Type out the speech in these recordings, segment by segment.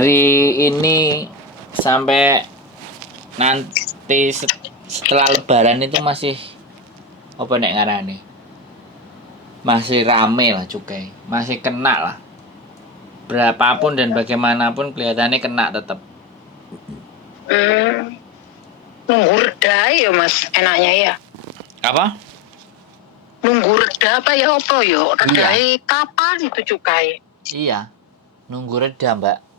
dari ini sampai nanti setelah lebaran itu masih apa nek ngarani? Masih rame lah cukai, masih kena lah. Berapapun dan bagaimanapun kelihatannya kena tetap. Nunggu reda ya mas, enaknya ya. Apa? Nunggu reda apa ya apa yo? Redai kapan itu cukai? Iya, nunggu reda mbak.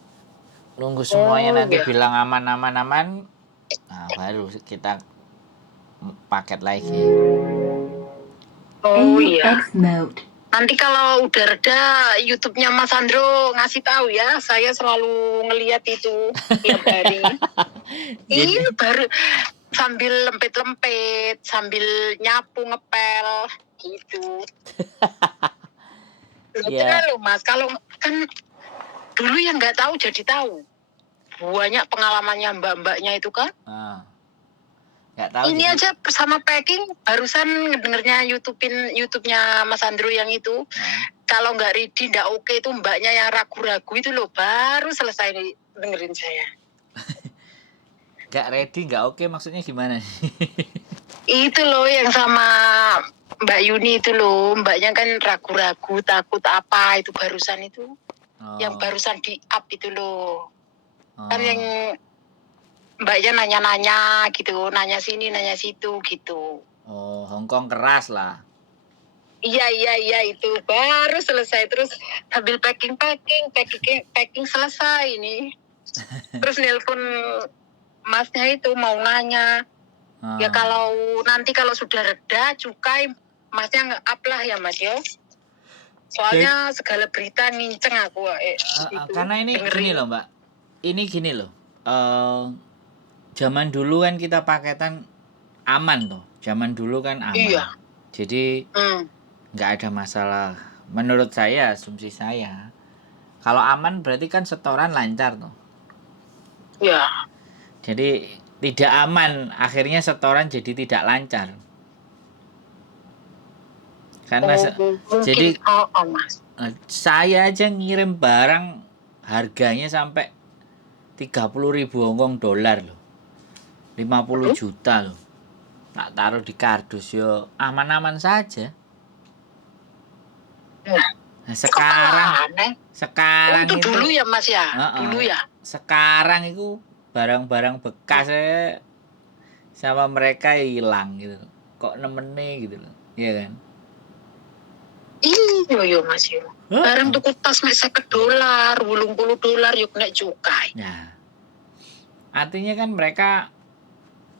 Nunggu semuanya nanti iya. bilang aman. Nah baru kita paket lagi. Oh iya. Nanti kalau udah reda, YouTube-nya Mas Andro ngasih tahu ya. Saya selalu ngeliat itu tiap hari. Ini baru sambil lempet-lempet, sambil nyapu ngepel gitu. Ya. Loh mas, kalau kan dulu yang nggak tahu jadi tahu. Banyak pengalamannya mbak-mbaknya itu kan. Nggak tahu. Ini aja sama packing, barusan ngedengernya YouTube-nya Mas Andro yang itu. Kalau nggak ready, nggak oke itu mbaknya yang ragu-ragu itu loh, baru selesai dengerin saya. Nggak ready, nggak oke maksudnya gimana sih? Itu loh yang sama Mbak Yuni itu loh, mbaknya kan ragu-ragu, takut apa itu barusan itu. Yang barusan di up itu loh. Kan yang mbaknya nanya-nanya gitu, nanya sini, nanya situ gitu. Oh, Hongkong keras lah. Iya itu baru selesai terus sambil packing selesai ini. Terus nelpon masnya itu mau nanya. Ya kalau nanti kalau sudah reda cukai masnya nge-up lah ya mas yo. Soalnya segala berita nginceng aku karena ini dengerin. Gini loh mbak. Ini gini loh. Zaman dulu kan kita paketan aman toh. Zaman dulu kan aman. Iya. Jadi nggak ada masalah. Menurut saya, asumsi saya, kalau aman berarti kan setoran lancar toh. Iya. Jadi tidak aman, akhirnya setoran jadi tidak lancar. Karena jadi mas. Saya aja ngirim barang harganya sampai 30.000 Hongkong dolar loh. 50 juta loh. Tak taruh di kardus yo aman-aman saja. Nah, sekarang itu dulu ya mas ya. Dulu ya. Sekarang itu barang-barang bekas sama mereka hilang gitu. Kok nemene gitu loh. Iya kan? Iya mas yo. Barang tuku tas mek $50, $80 yuk nek cukai. Nah. Artinya kan mereka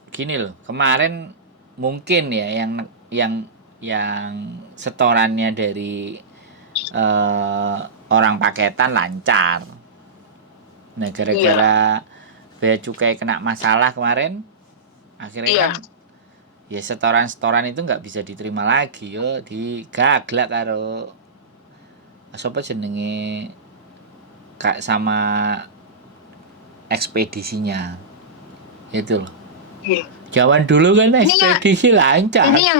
gini loh, kemarin mungkin ya yang setorannya dari orang paketan lancar. Nah gara-gara bea cukai kena masalah kemarin, akhirnya kan ya setoran itu nggak bisa diterima lagi yo, digaglak karo sapa jenenge kak sama ekspedisinya itu loh. Zaman dulu kan ekspedisi lancar. Ini yang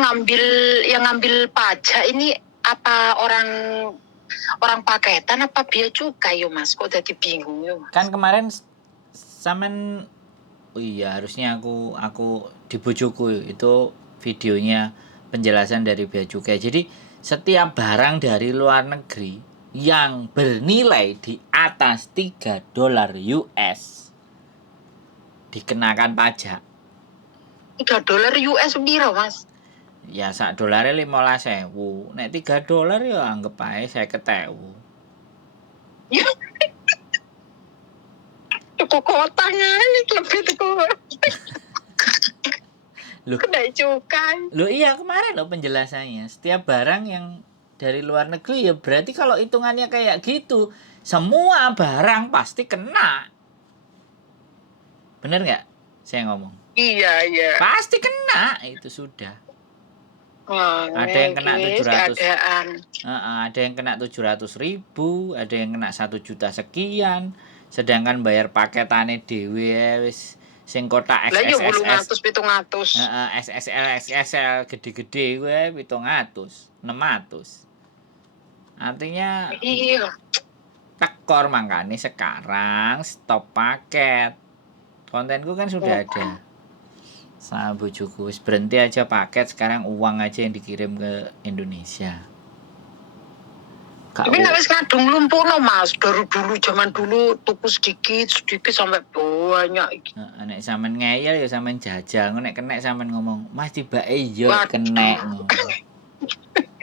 ngambil pajak ini apa orang paketan apa bea cukai yo mas? Kok jadi bingung yo mas? Kan kemarin samen iya harusnya aku di bojoku itu videonya penjelasan dari bea cukai. Jadi setiap barang dari luar negeri yang bernilai di atas $3 US dikenakan pajak. $3 US piro mas? Ya sak dolare 15.000. Nek $3 ya anggap ae 50.000. Ya. Tuku kotanya ini lebih tuku. Loh, kena cukai. Loh iya kemarin loh penjelasannya. Setiap barang yang dari luar negeri ya berarti kalau hitungannya kayak gitu, semua barang pasti kena. Bener nggak saya ngomong? Iya. Pasti kena, itu sudah. Ada yang kena 700. Ada yang kena 700.000, ada yang kena 1 juta sekian. Sedangkan bayar paketane dhewe wis sing kotak XXS 700 SSL gede-gede kuwi 700, 600. Artinya iya. tekor, makanya sekarang stop paket. Kontenku kan sudah ada. Sama bojoku wis berhenti aja paket, sekarang uang aja yang dikirim ke Indonesia. Tapi nggak wis ngadung lumpuhno Mas. Dari dulu zaman dulu tuku sedikit sampai banyak iki. Nek sampean ngeyel ya sampean jajal, nek kena sampean ngomong, "Mas tibake yo Waduh. kena." Ngono.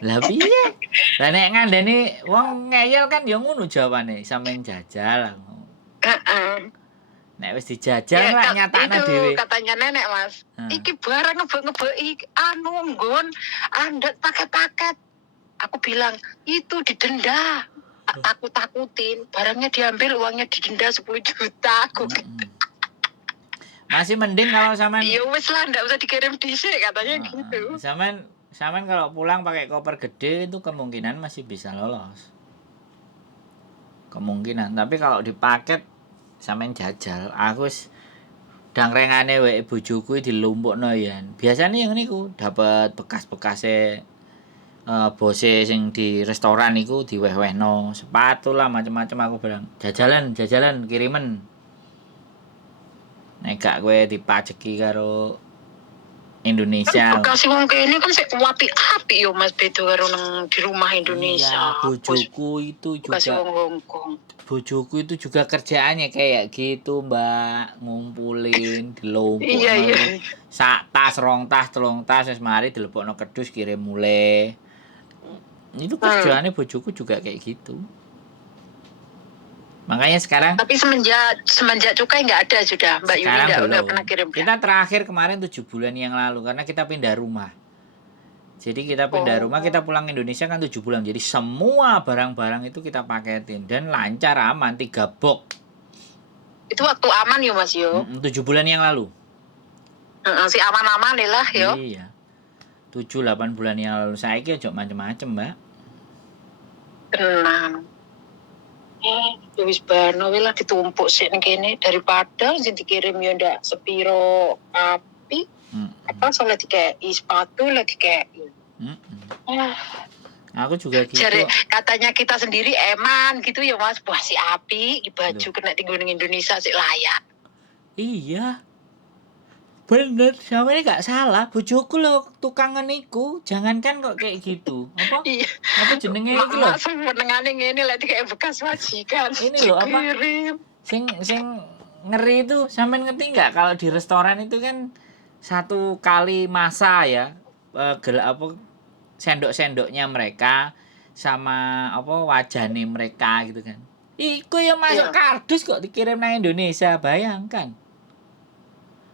Lah piye? Lah nek ngandani wong ngeyel kan ya ngono jawabannya, sampean jajal. Heeh. Nek wis dijajal lah nyatakno dhewe. Itu katanya nenek Mas. Iki barang ngebek-ngebeki nggon Anda paket-paket. Aku bilang, itu didenda. Aku takutin, barangnya diambil, uangnya didenda 10 juta. Aku Masih mending kalau sampean ya wis lah, ndak usah dikirim dhisik katanya gitu. Sampean kalau pulang pakai koper gede itu kemungkinan masih bisa lolos. Kemungkinan, tapi kalau di paket sampean jajal, aku wis dangrengane wae bojoku dilumpukno ya. Biasane yang niku dapat bekas-bekase bose sing di restoran iku diweh-wehno, sepatu lah macam-macam. Aku bilang, jajalan kirimen. Nek gak kowe dipajeki karo Indonesia. Bekas wong kene kan sik api yo Mas, beda karo nang di rumah Indonesia. Iya, bojoku itu juga bojoku itu juga kerjaannya kayak gitu, Mbak. Ngumpulin, dilumpukno. Iya. Sak tas, rong tas, telung tas wis mari dilepokno kedus kirim mulai. Itu kerjaannya bojoku juga kayak gitu. Makanya sekarang. Tapi semenjak cukai nggak ada sudah, Mbak Yuni nggak pernah kirim. Kita terakhir kemarin 7 bulan yang lalu karena kita pindah rumah. Jadi kita pindah rumah, kita pulang Indonesia kan 7 bulan. Jadi semua barang-barang itu kita paketin dan lancar, aman, 3 box. Itu waktu aman yo Mas yo. 7 bulan yang lalu. Si aman-aman lah yo. Iya. 7-8 bulan yang lalu. Saiki aja macem-macem, Mbak. Tenang. Wis barno lah ditumpuk sik ning kene daripada sing dikirim yo ndak sepiro api. Apa soalnya dikei sepatu lah dikei. Aku juga gitu. Jadi katanya kita sendiri eman gitu ya Mas, buah si api, baju kena tinggal di Indonesia sih layak. Iya. Bener, sama ini gak salah. Bojoku lo tukangan iku, jangankan kok kayak gitu. Apa? Iya. Apa jenenge iki lho? Mak senengane ngene lek kayak bekas majikan. Ini lho apa? Sing ngeri itu, sampean ngerti enggak kalau di restoran itu kan satu kali masa ya, sendok-sendoknya mereka sama apa wajane mereka gitu kan. Iku yang masuk kardus kok dikirim nang Indonesia, bayangkan.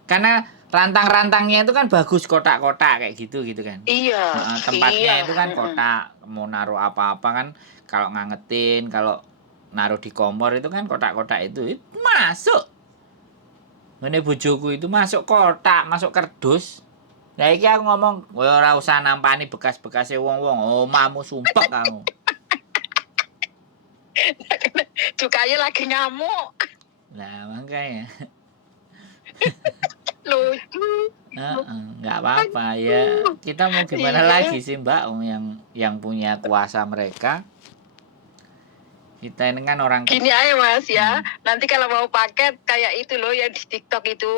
Karena rantang-rantangnya itu kan bagus, kotak-kotak kayak gitu kan. Iya. Tempatnya itu kan kotak, mau naruh apa-apa kan, kalau ngangetin, kalau naruh di kompor itu kan kotak-kotak itu masuk. Ngene bojoku itu masuk kotak, masuk kardus. Lah iki aku ngomong, kowe ora usah nampani bekas-bekase wong-wong, omahmu sumpek kamu. Cukanya lagi ngamuk. Lah makanya. Lucu. Nggak apa-apa ya. Kita mau gimana lagi sih Mbak, yang punya kuasa mereka. Kita ini kan orang. Gini aja Mas ya. Nanti kalau mau paket kayak itu loh yang di TikTok itu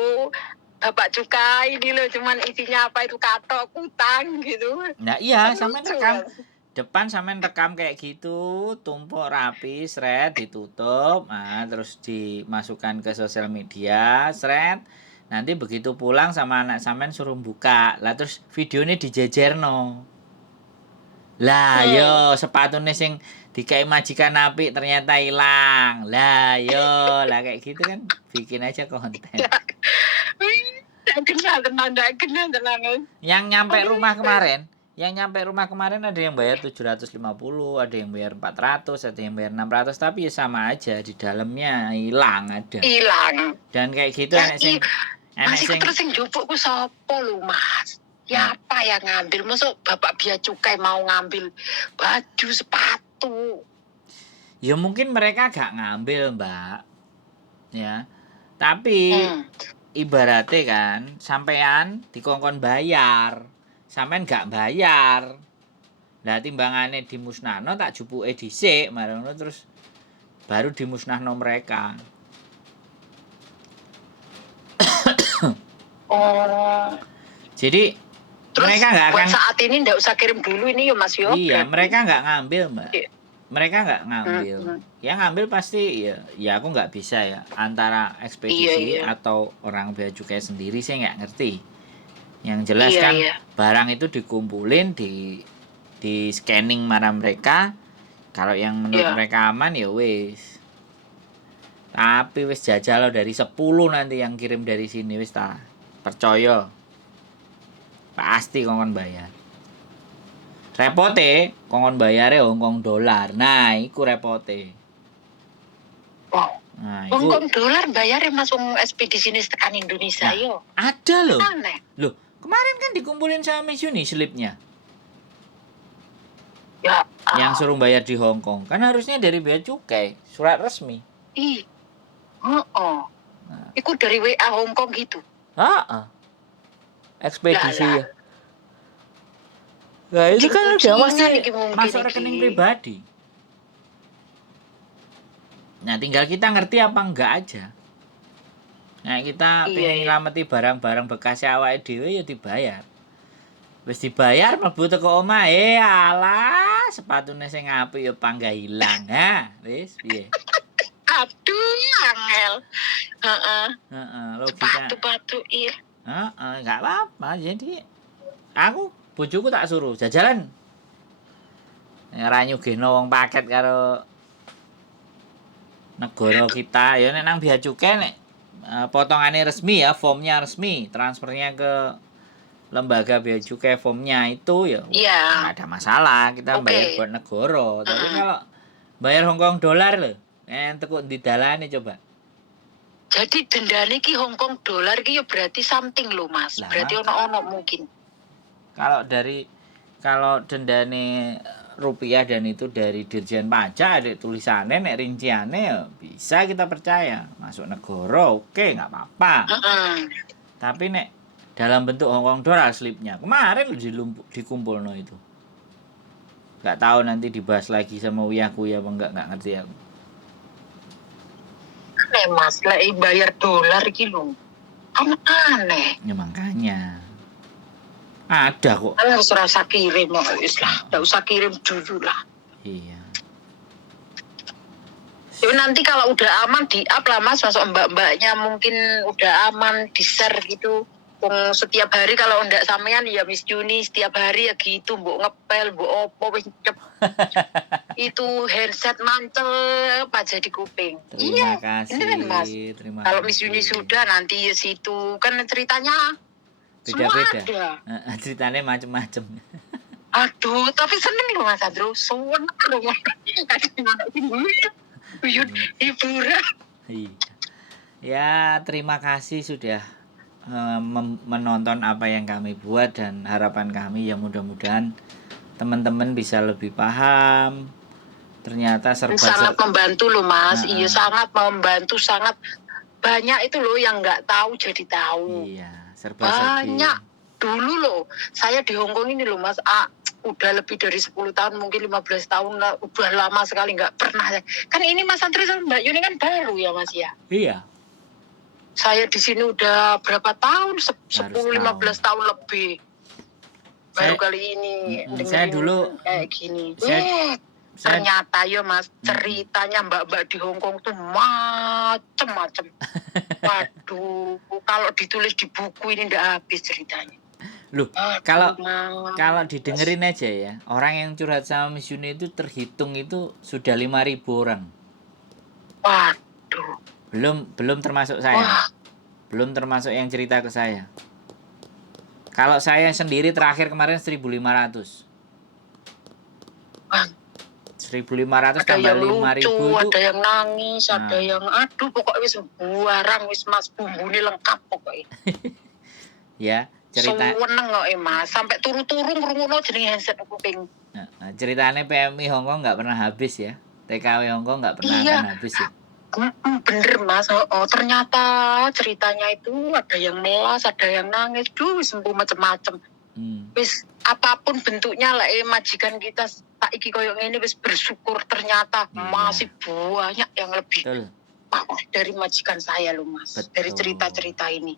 Bapak Cukai ini loh, cuman isinya apa itu katok, kutang gitu. Nah iya, sampean rekam depan, sampean rekam kayak gitu, tumpuk rapi, shred, ditutup, terus dimasukkan ke sosial media, shred. Nanti begitu pulang sama anak sampean suruh buka. Lah terus videonya dijejerno. Lah yo sepatune sing dikai majikan apik ternyata hilang. Lah yo, lah kayak gitu kan bikin aja konten. Tenang. Yang nyampe rumah kemarin ada yang bayar 750, ada yang bayar 400, ada yang bayar 600, tapi ya sama aja, di dalamnya hilang ada. Hilang. Dan kayak gitu masih terus sing njupuk ku sapa lho Mas? Ya apa yang ngambil? Masuk Bapak Bia Cukai mau ngambil baju, sepatu. Ya mungkin mereka gak ngambil, Mbak. Ya. Tapi ibaratnya kan sampean dikongkon bayar. Sampean gak bayar. Lah timbangane dimusnahno tak jupuke dhisik, marono terus baru dimusnahno mereka. Oh. Jadi Terus mereka nggak akan buat saat ini nggak usah kirim dulu ini ya Mas yo. iya, berarti. mereka nggak ngambil, Mbak. Iya. Mereka nggak ngambil. Ya ngambil pasti ya aku nggak bisa ya antara ekspedisi Iya. atau orang bea cukai sendiri saya nggak ngerti. Yang jelas Iya, kan iya. barang itu dikumpulin di scanning marah mereka. Kalau yang menurut Iya. mereka aman ya wis. Tapi wis jajal dari 10 nanti yang kirim dari sini wis ta. Percaya. Pasti kongkon bayar. Repote kongkon bayare Hongkong dolar. Nah, iku repote. Wow. Nah, Hongkong dolar bayarnya masuk ekspedisi ini tekan Indonesia nah, yo. ada loh. Aneh. Loh, kemarin kan dikumpulin sama Miss Yuni slipnya. Ya. Yang suruh bayar di Hong Kong. Kan harusnya dari bea cukai, surat resmi. Ih. Oh. Iku dari WA Hongkong gitu. Heeh. Ekspedisi Lah. ya. Nah, itu kan udah masuk iki. rekening pribadi. Nah, tinggal kita ngerti apa enggak aja. Nah, kita pengen nyelameti barang-barang bekas awake dhewe ya dibayar. Wis dibayar mlebu teko omah, alah, sepatune sing apik ya panggah ilang. Ha, wis piye? Aduh, angel. Heeh. Logika. Batu-batu iya. Enggak apa-apa. Jadi aku bojoku tak suruh jajalan. Ora nyugihno wong paket karo negara kita. Ya nek nang bea cukai nek potongannya resmi ya, formnya resmi, transfernya ke lembaga bea cukai formnya itu ya nggak ada masalah, kita bayar buat negara. Tapi kalau bayar Hongkong dolar loh, tekuk di dalane coba. Jadi dendane ki Hongkong dolar ki ya berarti something loh Mas. Lah, berarti ono mungkin. Kalau dendane rupiah dan itu dari Dirjen Pajak ada tulisannya nek rinciannya ya bisa kita percaya masuk negara oke nggak apa-apa. Tapi nek dalam bentuk Hongkong dolar slipnya kemarin dikumpulno itu nggak tahu nanti dibahas lagi sama Uyaku ya apa nggak ngerti aku. Aneh Mas lah bayar dolar gitu aneh ya makanya ada kok. Harus rasa kirim lah, nggak usah kirim dulu lah. Iya. Jadi nanti kalau udah aman di up lah Mas, masuk mbak-mbaknya mungkin udah aman di share gitu. Setiap hari kalau ndak sampean ya Miss Juni setiap hari ya gitu, mbok ngepel, mbok opo wis itu headset mantep aja di kuping. Terima kasih. Kan, Mas. Kalau Miss Juni sudah nanti ya situ kan ceritanya beda-beda. Ceritanya macem-macem. Aduh, tapi seneng loh Mas Andro. Seneng loh. Hiburan. Iya. Ya, terima kasih sudah menonton apa yang kami buat dan harapan kami ya mudah-mudahan teman-teman bisa lebih paham. Ternyata sangat membantu loh Mas. Iya, sangat membantu, sangat banyak itu loh yang nggak tahu jadi tahu. Iya. Banyak dulu loh saya di Hongkong ini loh Mas udah lebih dari 10 tahun mungkin 15 tahun lah udah lama sekali nggak pernah kan ini Mas Andri sama Mbak Yuni kan baru ya Mas ya. Iya, saya di sini udah berapa tahun 10-15 tahun lebih baru kali ini saya dulu kayak gini ternyata ya Mas ceritanya mbak-mbak di Hongkong tuh macem-macem. Waduh, kalau ditulis di buku ini ndak habis ceritanya. Loh, kalau didengerin aja ya, orang yang curhat sama Miss Yuni itu terhitung itu sudah 5.000 orang. Waduh. Belum termasuk saya. Belum termasuk yang cerita ke saya. Kalau saya sendiri terakhir kemarin 1.500. 1.500 tambah 5.000 itu ada yang nangis, ada yang aduh pokoknya wis buarang wis Mas bumbune lengkap pokoknya. Ya, cerita seneng kok Mas, sampai turu-turu ngrungokno jenenge handset kuping. Nah, ceritanya PMI Hongkong enggak pernah habis ya. TKW Hongkong enggak pernah akan habis ya. Bener Mas, ternyata ceritanya itu ada yang melas, ada yang nangis, wis macem-macem. Wis apapun bentuknya lah majikan kita tak iki koyo ngene wis bersyukur ternyata masih banyak yang lebih dari majikan saya loh Mas. Dari cerita-cerita ini.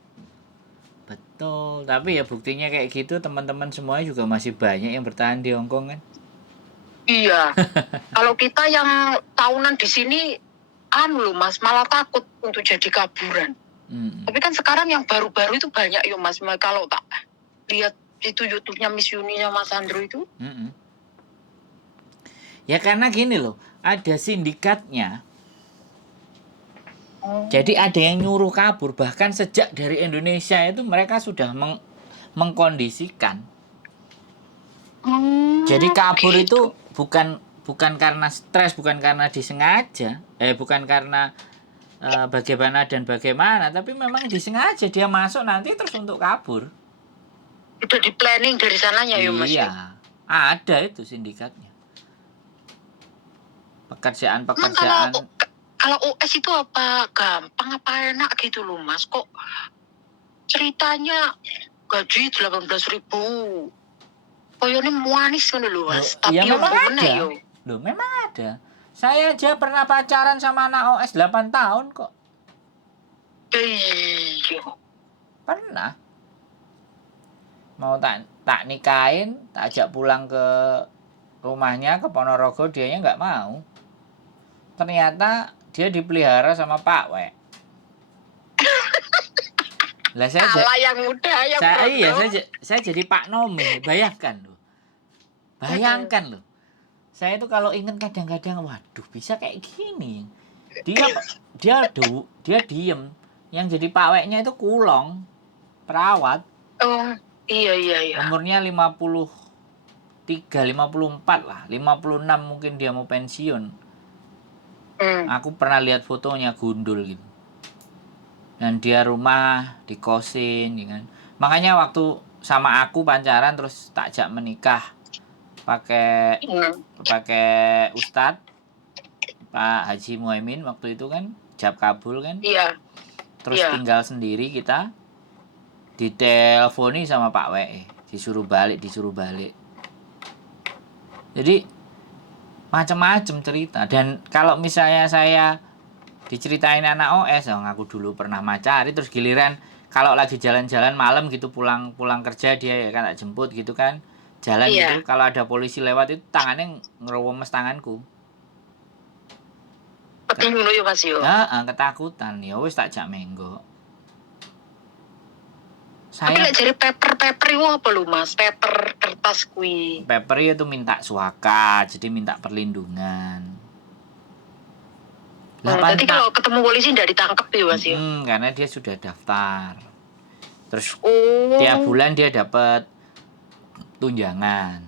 Betul, tapi ya buktinya kayak gitu teman-teman semuanya juga masih banyak yang bertahan di Hong Kong kan. Iya. Kalau kita yang tahunan di sini loh Mas, malah takut untuk jadi kaburan. Tapi kan sekarang yang baru-baru itu banyak yo Mas. Kalau tak lihat itu YouTube-nya Miss Yuni sama Mas Andrew itu. Ya karena gini loh, ada sindikatnya. Jadi ada yang nyuruh kabur, bahkan sejak dari Indonesia itu mereka sudah mengkondisikan. Jadi kabur itu bukan karena stres, bukan karena disengaja, bukan karena bagaimana dan bagaimana, tapi memang disengaja dia masuk nanti terus untuk kabur. Udah di planning dari sananya ya Mas. Iya, ada itu sindikatnya. Pekerjaan. Kalau US itu apa gampang apa enak gitu loh Mas? Kok ceritanya gaji 18.000. Koyone manis kan lho Mas. Tapi ya memang ada. Yo. Loh, memang ada. Saya aja pernah pacaran sama anak OS 8 tahun kok. Iya. Pernah. Mau tak nikahin, tak ajak pulang ke rumahnya ke Ponorogo, dianya nggak mau. Ternyata dia dipelihara sama Pak W. Lah yang muda yang saya jadi Pak Nomi, bayangkan loh. Saya itu kalau ingat kadang-kadang waduh bisa kayak gini. Dia diem. Yang jadi Pak W-nya itu kulong, perawat. Oh, iya. Umurnya 53, 54 lah, 56 mungkin dia mau pensiun. Aku pernah lihat fotonya gundul gitu. Dan dia rumah dikosin, ya kan. Makanya waktu sama aku pacaran terus tak ajak menikah pakai Ustadz Pak Haji Muhaimin waktu itu kan, Jab Kabul kan. Iya. Terus tinggal sendiri kita, diteleponi sama Pak W, disuruh balik. Jadi macam-macam cerita. Dan kalau misalnya saya diceritain anak OS, aku dulu pernah macari, terus giliran kalau lagi jalan-jalan malam gitu pulang kerja dia ya kan tak jemput gitu kan, jalan gitu, kalau ada polisi lewat itu tangannya ngerowomes tanganku. Ketinggalan yo Mas yo. Ketakutan ya wis tak jak menggo. Tapi lek jadi paper itu apa lu Mas? Paper kertas kui. Paper itu minta suaka, jadi minta perlindungan. Jadi kalau ketemu polisi tidak ditangkap ya Mas ya? Karena dia sudah daftar. Terus tiap bulan dia dapat tunjangan.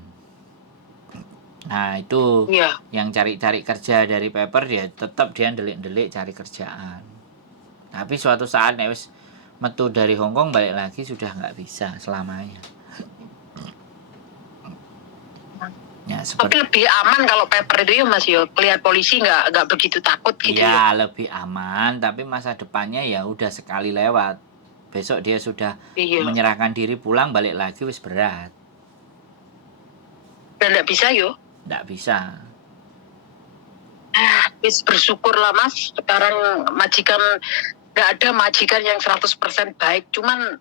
Nah itu yang cari kerja dari paper, dia tetap dia ndelik cari kerjaan. Tapi suatu saat wis metu dari Hong Kong balik lagi sudah nggak bisa selamanya. Ya, tapi lebih aman kalau paper itu ya Mas yo, lihat polisi nggak begitu takut gitu ya. Lebih aman, tapi masa depannya ya udah sekali lewat. Besok dia sudah menyerahkan diri pulang balik lagi wis berat. Dan nggak bisa yo? Nggak bisa. Wis bersyukurlah Mas, sekarang majikan nggak ada majikan yang 100% baik, cuman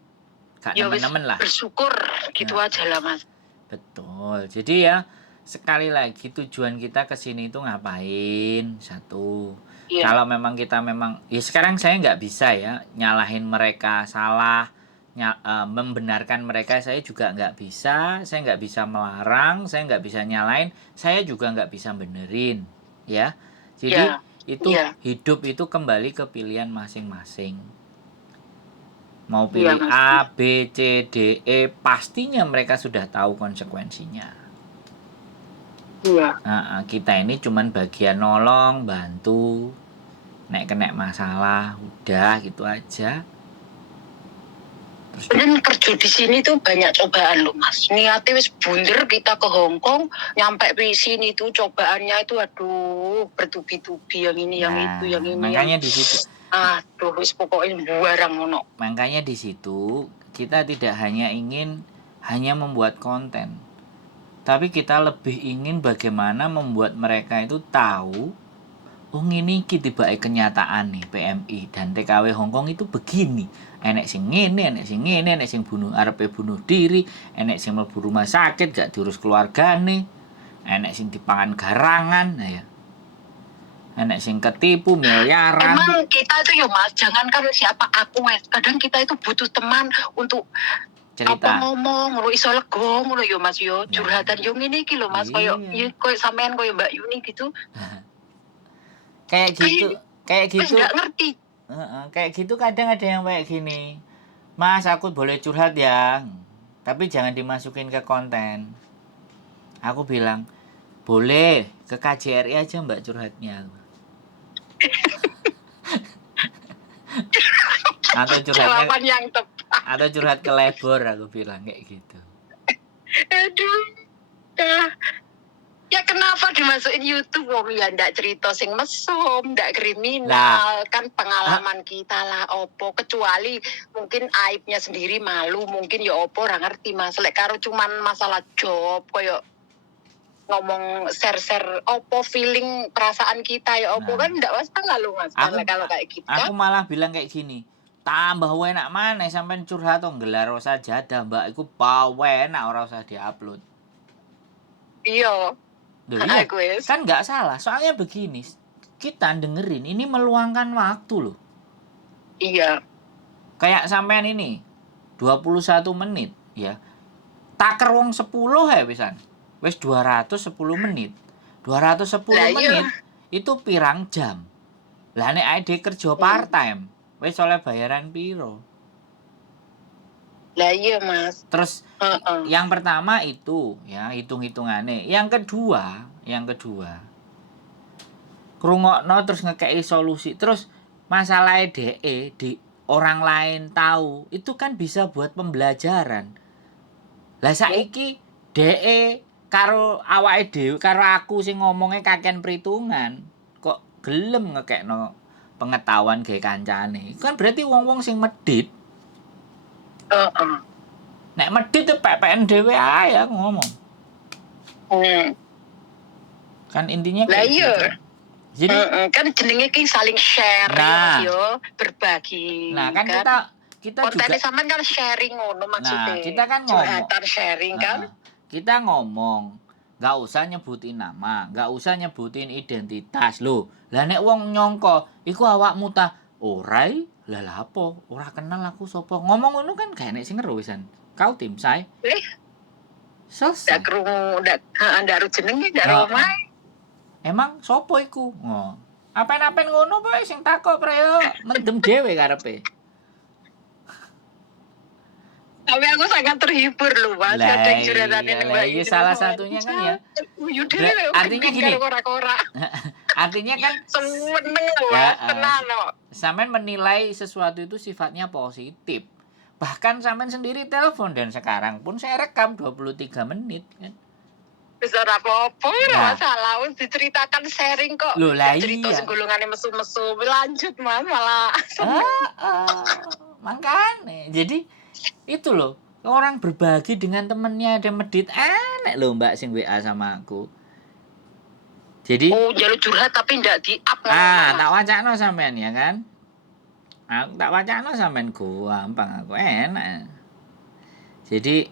ya wis bersyukur gitu aja lah Mas. Betul. Jadi ya sekali lagi tujuan kita ke sini itu ngapain? Satu. Kalau memang kita ya sekarang saya nggak bisa ya nyalahin mereka salah, membenarkan mereka saya juga nggak bisa. Saya nggak bisa melarang, saya nggak bisa nyalain, saya juga nggak bisa benerin, ya. Jadi hidup itu kembali ke pilihan masing-masing. Mau pilih A, B, C, D, E, pastinya mereka sudah tahu konsekuensinya. Kita ini cuman bagian nolong, bantu, kena masalah, udah gitu aja. Dan kerja di sini tuh banyak cobaan loh Mas. Niatnya wis bunder kita ke Hong Kong, nyampe di sini tuh cobaannya itu aduh bertubi-tubi, yang ini, yang itu, yang ini. Makanya di situ. Aduh, wis pokoknya barang ngono. Makanya di situ kita tidak hanya ingin membuat konten, Tapi kita lebih ingin bagaimana membuat mereka itu tahu, oh ini tibake kenyataan nih PMI dan TKW Hongkong itu begini. Enek sing ngene, enek sing ngene, enek sing arepe bunuh diri, enek sing mlebu rumah sakit gak diurus keluargane, enek sing dipangan garangan, nah ya. Enek sing ketipu miliaran. Emang kita itu ya Mas, jangankan siapa aku wes. Kadang kita itu butuh teman untuk cerita. Apa ngomong, ngono iso lega ngono yo Mas yo. Curhatan yo ngene iki lho Mas, koyo sampean koyo Mbak Yuni gitu. Kayak gitu. Enggak ngerti. Kayak gitu kadang ada yang kayak gini. Mas, aku boleh curhat ya, tapi jangan dimasukin ke konten. Aku bilang, boleh, ke KJRI aja Mbak curhatnya. Jawaban yang tepat. Atau curhat ke Lebor, aku bilang kayak gitu. Aduh. Ya kenapa dimasukin YouTube? Wong ya ndak cerita sing mesum, ndak kriminal, kan pengalaman kita lah opo, kecuali mungkin aibnya sendiri malu, mungkin ya opo ora ngerti Mas. Lek karo cuman masalah job koyo ngomong share opo feeling perasaan kita ya opo kan ndak masalah lho Mas. Kalau kayak gitu kan. Aku malah bilang kayak gini. Tambah enak mana sampean curhat to nggelar sajadah Mbak iku enak ora usah diupload. Iya. Iya. Kan nggak salah. Soalnya begini, kita dengerin ini meluangkan waktu loh. Iya. Kayak sampean ini 21 menit ya. Taker wong 10 ya pisan. Wis 210 menit. 210 menit itu pirang jam. Lah nek ade kerja part time, wis oleh bayaran piro? Lah iya Mas. Terus yang pertama itu ya hitung-hitungannya. Yang kedua krungokno terus ngekei solusi. Terus masalah DE di orang lain tahu, itu kan bisa buat pembelajaran. Lah saiki DE karo awake dhewe karo aku sing ngomongnya kakean perhitungan kok gelem ngekekno pengetahuan gawe kancane. Kan berarti wong-wong sing medhit. Nek medhit tuh PPN dhewe ae aku ngomong. Kan intinya kayak gitu. Jadi kan jenenge ki saling share yo, berbagi. Nah, kan kita kontennya juga sampean kan sharing ngono maksudnya. Nah, kita kan ngomong sharing kan. Kita ngomong nggak usah nyebutin nama, nggak usah nyebutin identitas lho. Lah nek wong nyongko iku awakmu ta ora lah apa? Ora kenal aku sapa. Ngomong ngono kan gak enek sing ngeru wisan. Kau tim saya. Selesai. Ndak krungu ndak jenenge ndak romae. Emang sapa iku? Apen-apen ngono bae sing takok preo mendem dhewe karepe. Tapi aku sangat terhibur loh Mas. Kadang iya, salah satunya kan ya. Artinya gini. Artinya kan seneng loh tenang loh. Sampean menilai sesuatu itu sifatnya positif. Bahkan sampean sendiri telepon dan sekarang pun saya rekam 23 menit kan. Bisa apa-apa, masalah diceritakan sharing kok. Loh lah iya. Cerita segolongane mesum-mesum lanjut Mas malah. Makanya jadi itu loh, orang berbagi dengan temennya ada medit enak loh Mbak sing WA sama aku. Jadi jalur curhat tapi ndak di-up. Tak wacana sampean ya kan. Aku tak wacana sampean gampang aku enak. Jadi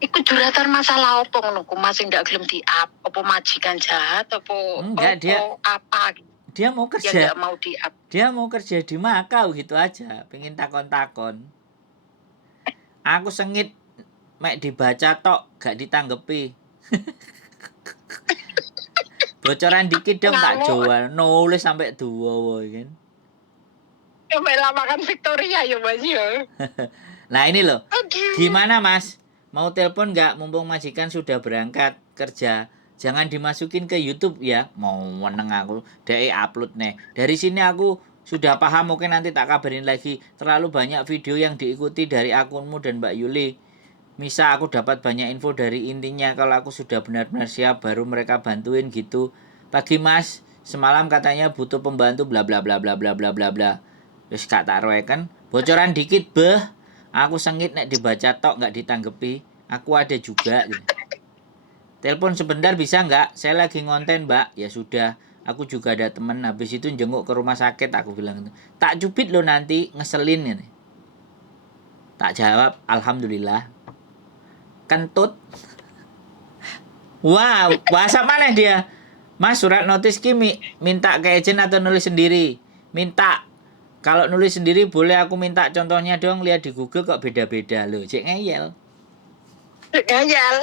iku curhatan masalah opo ngono ku Mas ndak gelem di-up, opo majikan jahat opo enggak dia apa gitu. Dia mau kerja. Ya, mau di-up. Dia mau kerja di Makau gitu aja, pengen takon-takon. Aku sengit mek dibaca tok gak ditanggepi. Bocoran dikit dong tak jual, nulis sampai 2 woy kan. Sampai lamakan Victoria ya Mas ya. Nah ini loh. Gimana Mas? Mau telepon enggak mumpung majikan sudah berangkat kerja? Jangan dimasukin ke YouTube ya. Mau meneng aku. Upload nih. Dari sini aku sudah paham, mungkin nanti tak kabarin lagi. Terlalu banyak video yang diikuti dari akunmu dan Mbak Yuli. Misal aku dapat banyak info dari intinya. Kalau aku sudah benar-benar siap baru mereka bantuin gitu. Pagi Mas, semalam katanya butuh pembantu bla bla bla bla bla bla bla bla. Wis gak tak roeken. Bocoran dikit beh. Aku sengit nek dibaca tok gak ditanggepi. Aku ada juga gitu. Telepon sebentar bisa nggak? Saya lagi ngonten, Mbak. Ya sudah, aku juga ada temen. Habis itu jenguk ke rumah sakit, aku bilang gitu. Tak cubit lo nanti, ngeselin ini. Tak jawab, alhamdulillah. Kentut. Wah, WhatsApp mana dia? Mas, surat notis kimi minta ke agent atau nulis sendiri? Minta. Kalau nulis sendiri boleh aku minta contohnya dong, lihat di Google kok beda-beda loh. Cek ngeyel. Ngayal.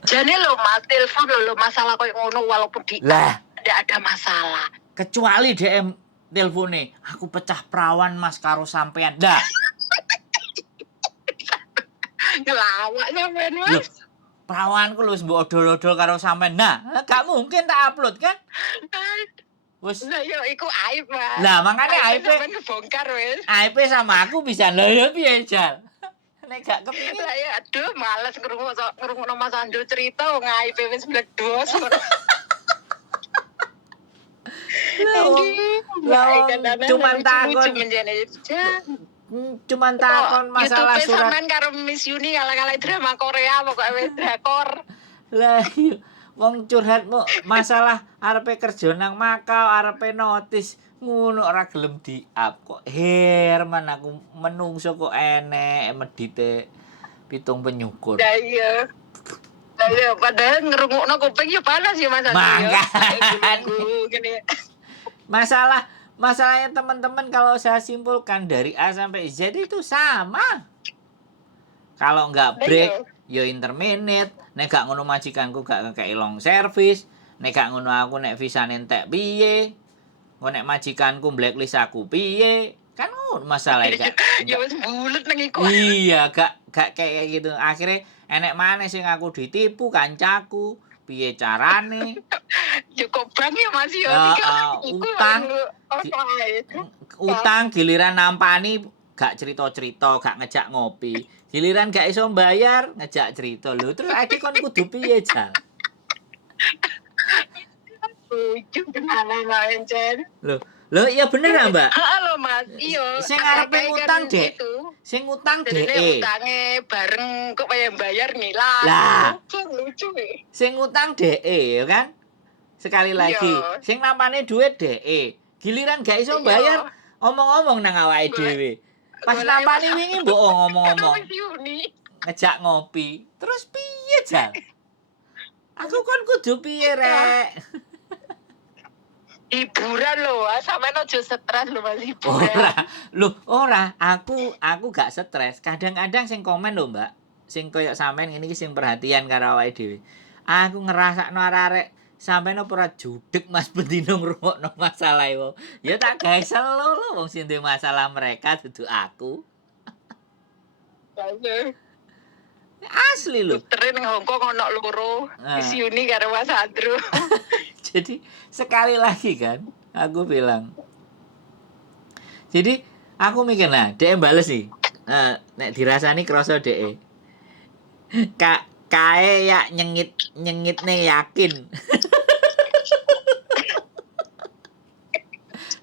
Jadi lo mas telepon lo masalah kayak ngono walaupun Lah, tidak ada masalah. kecuali DM teleponnya, aku pecah perawan mas karo sampean. Dah. Ngelawak sampean Loh, mas. perawanku lu mbok odol-odol karo sampean. Nah, gak mungkin tak upload kan? Wes. Lah yo iku aib mas. Lah makanya aib sampean kebongkar wis. aib sama aku bisa lho ya piye Jal. Nek gak kepingin. Lah ya aduh males ngrungokno Mas Andro cerita wong aib wis meledos. Cuman takon cuman takon masalah YouTube surat. sampean karo Miss Yuni kala-kala drama Korea pokoke wis drakor. Lah iya, wong curhatmu masalah arepe kerja nang Makau, arepe notis ngono ora gelem di-up kok. Herman aku menungso kok enek medite pitung penyukur. Lah iya. Lah iya padahal ngrungokno kuping ya panas ya Mas Andro. Makanya. Masalahnya teman-teman kalau saya simpulkan dari A sampai Z itu sama. Kalau nggak break, yo interminute. Nek gak ngono majikanku gak ngekei long service. Nek gak ngono aku nek visa entek piye. Engko nek majikanku blacklist aku piye. Kan masalahnya gak. Ya wis bulet nang iku. Iya, gak kayak gitu. Akhirnya enek maneh sing aku ditipu kancaku. Piye carane? Cukup bang ya Mas yo. Utang giliran nampani gak cerita-cerita, gak ngejak ngopi. Giliran gak iso bayar, ngejak cerita. Lho, terus adik kon kudu piye, Jal? Lucu tenanan encen. Lho iya bener ah, Mbak? Halo Mas, iya. Sing ngarepe ngutang, Dek. Sing ngutang DE. Utange bareng kok bayar ngilang. Lah, lucu e. Sing ngutang DE ya kan? Sekali lagi, sing nampane duit DE. Giliran gak iso bayar, omong-omong nang awake dhewe. Pas nampani wingi mbok ngomong-ngomong. Ngejak ngopi. Terus piye, Jal? Aku kan kudu piye, Rek? Hiburan lho, sampean aja stres lho Mas hiburan. Ora, aku gak stres. Kadang-kadang sing komen lho, Mbak. Sing koyo sampean ngene iki sing perhatian karo awake dhewe. Aku ngrasakno arek sampean opo ora judeg Mas bendino ngrungokno masalah iku. Ya tak gawe selo lho wong sing duwe masalah mereka dudu aku. Asli lho. Putere ning Hongkong ono loro. Miss Yuni karo Mas Andro. Jadi sekali lagi kan aku bilang. Jadi aku mikir nah, dhek bales sih. Nek dirasani krasa dhek. Kae ya nyengitne yakin.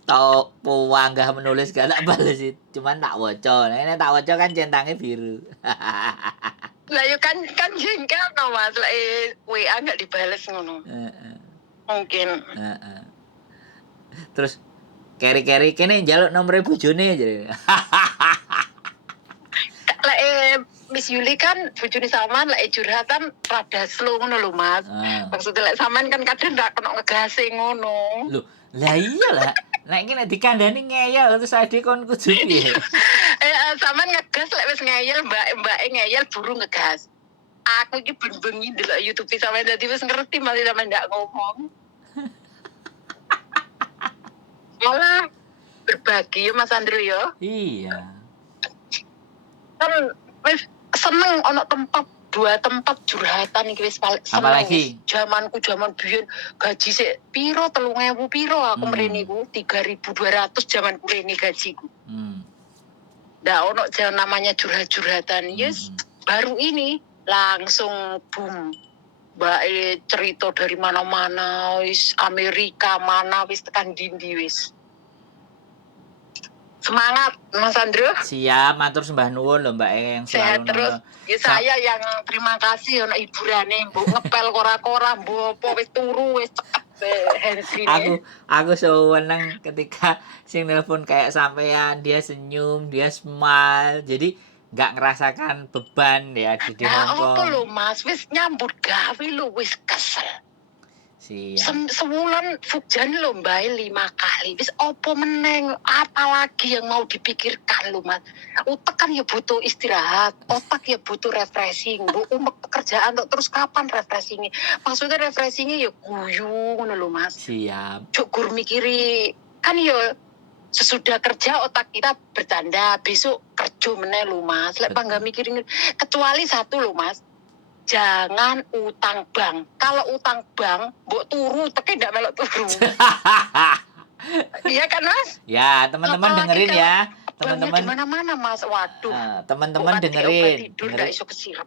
Tau puanggah menulis gak tak bales sih. Cuman tak waca. Nek tak waca kan centangnya biru. Lah yo kan jengkel no Mas, lek WA enggak dibales ngono. Mungkin. Terus keri-keri kene njaluk nomor bojone jare. Lek Miss Yuli kan bojone sampean lek curhatan rada slow ngono lho Mas. Maksudnya lek sampean kan kadang ndak kena ngegase ngono. Lho, lah iya lah. Nek iki nek dikandani ngeyel terus ade kon kudu piye? Sampean ngegas lek wis ngeyel, mbak ngeyel buru ngegas. Aku iki bengi ndelok YouTube sampean dadi wis ngerti malah sampean ndak ngomong. Malah berbagi ya Mas Andro ya. Iya. Kan wis seneng ono dua tempat curhatan iki wis paling seneng. Apalagi Jaman biyen gaji sik piro 3.000 piro aku mrene iku 3.200 jaman mrene gajiku. Ndak ono namanya curhat-curhatan. Yes, baru ini langsung boom. Mbak cerita dari mana-mana, wis Amerika mana, wis tekan dindi wis. Semangat Mas Andrew. Siap, matur sembah nuwun lho Mbak yang Sehat selalu terus. nonton. Ya saya yang terima kasih ono hiburane, mbok ngepel kora-kora, mbok apa wis turu wis handsfree. Aku seneng ketika sing nelpon kayak sampean, dia senyum, dia smile. Jadi nggak ngerasakan beban ya di Nah, apa Hongkong. lho Mas, wis nyambut gawe lho wis kesel. Siap. Sebulan hujan lho Mbak 5 kali. Wis opo meneng, apalagi yang mau dipikirkan lho Mas. Otak kan ya butuh istirahat, otak ya butuh refreshing. Bu umek pekerjaan tok terus kapan refreshingnya? Maksudnya refreshingnya ya guyu ngono lho Mas. Siap. Cukur mikiri kan ya sesudah kerja otak kita bercanda, besok kerja meneh lho Mas. Lek pangga mikirin kecuali satu lho Mas. Jangan utang bank. Kalau utang bank, mbok turu, teke ndak melok turu. Iya kan Mas? Ya, teman-teman dengerin ya. Teman-teman di mana-mana Mas. Waduh. Teman-teman dengerin. Tidur ndak iso kesirep.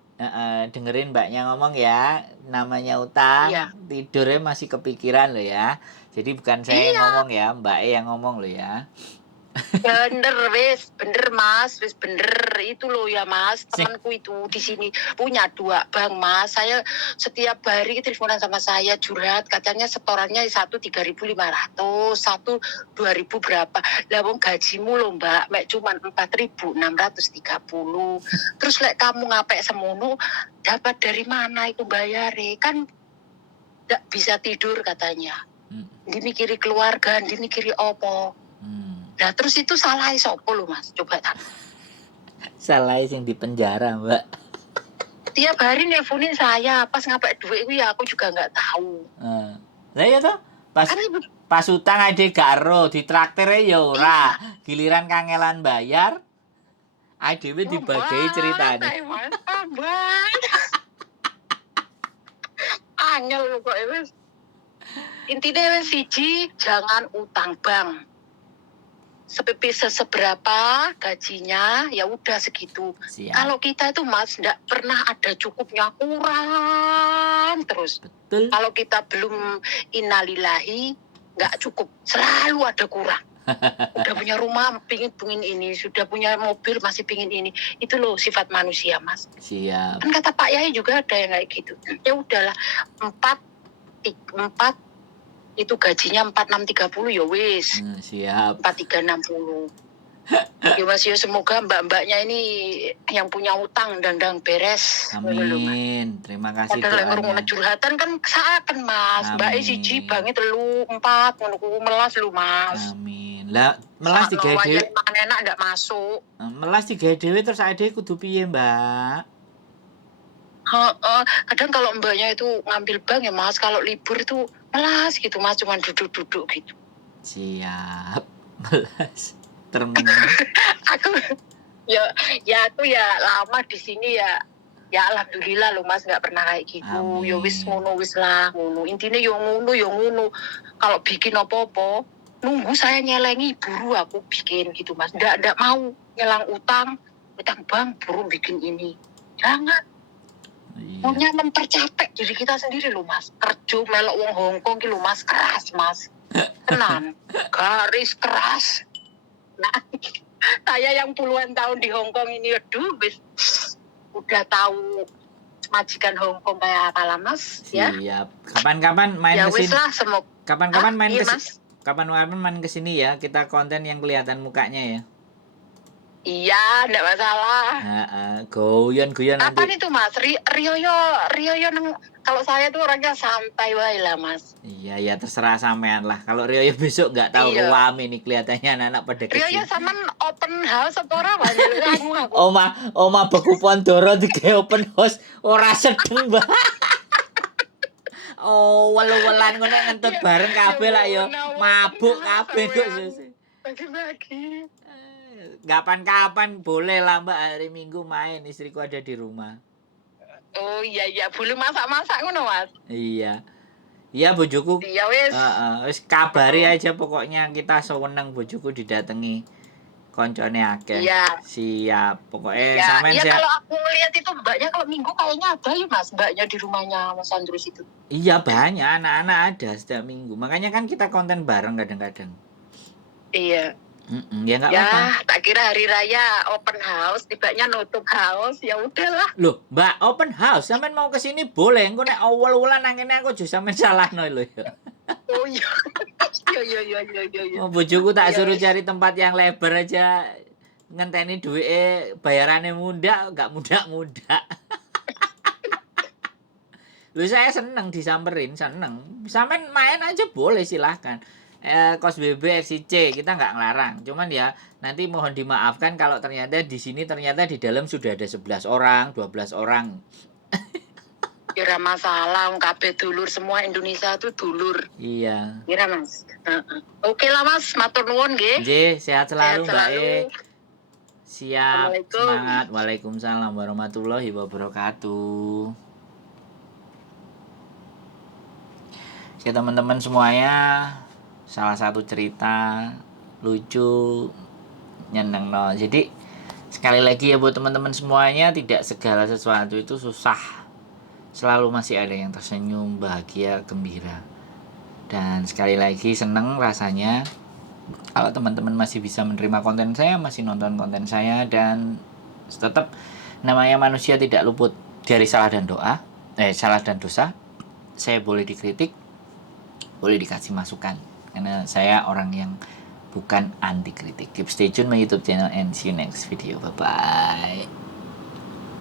Dengerin Mbaknya ngomong ya. Namanya utang, Iya. tidurnya masih kepikiran loh ya. Jadi bukan saya yang ngomong ya, Mbak yang ngomong loh ya. Bener Mas, wis bener itu loh ya Mas. Temanku itu di sini punya 2 bank Mas. Saya setiap hari teleponan sama saya curhat, katanya setorannya satu 3.500, satu 2.000 berapa. Lah wong gajimu loh Mbak, mek cuman 4.630. Terus lek kamu ngapek semono, dapat dari mana itu bayare? Kan ndak bisa tidur katanya. Dimikiri keluarga, dimikiri opo. Nah terus itu salah sopo lo Mas, coba tak. Salah yang di penjara Mbak. Tiap hari nelponin saya, pas ngapek duit itu ya aku juga nggak tahu. Lah ya toh, pas utang ade gak ero, ditraktir ya ora. Giliran kangelan bayar, dhewe dibagi ceritane. Angel kok wis. Intinya wis siji, jangan utang bank. Seberapa gajinya ya udah segitu. Siap. Kalau kita itu Mas enggak pernah ada cukupnya, kurang terus. Betul. Kalau kita belum innalillahi enggak cukup, selalu ada kurang. Udah punya rumah pingin ini, sudah punya mobil masih pingin ini. Itu loh sifat manusia Mas. Siap. Kan kata Pak Yai juga ada yang kayak gitu. Ya udahlah 4 itu gajinya 4630 ya wis. Siap. 4360. Ya Mas ya semoga mbak-mbaknya ini yang punya utang dandang beres. Amin. Terima kasih doanya. Padahal ngono curhatan kan seakan Mas. Mbak siji banget 3, 4 ngono ku melas lu Mas. Amin. Lah melas digawe dhewe. Makan enak ndak masuk. Melas digawe dhewe terus ade kudu piye, Mbak? Kadang kalau mbaknya itu ngambil bank ya Mas, kalau libur itu melas gitu Mas, cuma duduk-duduk gitu. Siap. Melas. Termenung. aku ya lama di sini ya alhamdulillah loh Mas, nggak pernah kayak gitu. Amin. Ya wis ngono wis lah ngono. Intinya yo ngono. Kalau bikin apa-apa nunggu saya nyelengi buru aku bikin gitu Mas. Nggak mau nyelang utang bank buru bikin ini. Jangan. Maunya mempercapek diri kita sendiri loh Mas. Kerja melok wong Hongkong ki lho Mas, keras Mas. Tenan, garis keras. Nah, saya yang puluhan tahun di Hongkong ini aduh wis udah tahu majikan Hongkong kayak apa lah Mas. Siap. Ya. Kapan-kapan main ke sini. Ya wis lah semoga. Kapan-kapan main ke sini. Kapan-kapan main ke sini ya, kita konten yang kelihatan mukanya ya. Iya, enggak masalah. Goyan apa nanti. Itu Mas? Rioyo kalau saya tuh orangnya santai wae lah Mas. Iya ya terserah sampean lah. Kalau Rioyo besok nggak tahu rame nih kelihatannya anak-anak pada kecil. Rioyo sampean open house apa ora wae aku. Oma beku Pondoro digawe open house ora sedeng, Mbak. Welu-welan ngono ngentut bareng kabeh lah ya. Mabuk kabeh kok sese. Bagi-bagi. Kapan-kapan boleh lah Mbak, hari Minggu main, istriku ada di rumah. Oh iya boleh masak-masak ngono Mas. Iya bojoku. Iya wis. Wis kabari aja pokoknya kita seneng bojoku didatangi koncone akeh. Iya. Siap. Pokoknya sampean Iya kalau aku ngeliat itu mbaknya kalau Minggu kayaknya ada ya Mas, mbaknya di rumahnya Mas Andrus itu. Iya banyak anak-anak ada setiap Minggu. Makanya kan kita konten bareng kadang-kadang. Iya. Ya nggak apa-apa. Ya, tak kira hari raya open house, tibanya nutup house, ya udahlah. Loh, Mbak, open house, sampean mau ke sini boleh. Engko nek awal-awalan nang ngene aku aja sampean salahno lho ya. Oh iya. Iya. Oh, bojoku tak Iya, suruh wis. cari tempat yang lebar aja ngenteni duitnya bayarannya muda, nggak muda-muda. Lu saya seneng disamperin, seneng. Sampean main aja boleh silahkan. Kos BB FCC kita nggak ngelarang. Cuman ya nanti mohon dimaafkan kalau ternyata di sini ternyata di dalam sudah ada 11 orang, 12 orang. Kira masalah, wong kabeh dulur semua Indonesia tuh dulur. Iya. Kira Mas. Oke lah Mas, matur nuwun nggih. J, sehat selalu Mbak E. Siap, Assalamualaikum. semangat. Waalaikumsalam warahmatullahi wabarakatuh. Ya teman-teman semuanya, salah satu cerita lucu, nyeneng no. Jadi sekali lagi ya buat teman-teman semuanya, tidak segala sesuatu itu susah. Selalu masih ada yang tersenyum, bahagia, gembira. Dan sekali lagi seneng rasanya kalau teman-teman masih bisa menerima konten saya, masih nonton konten saya, dan tetap namanya manusia tidak luput dari salah dan dosa. Saya boleh dikritik, boleh dikasih masukan, karena saya orang yang bukan anti kritik. Keep stay tune my YouTube channel and see you next video. Bye bye.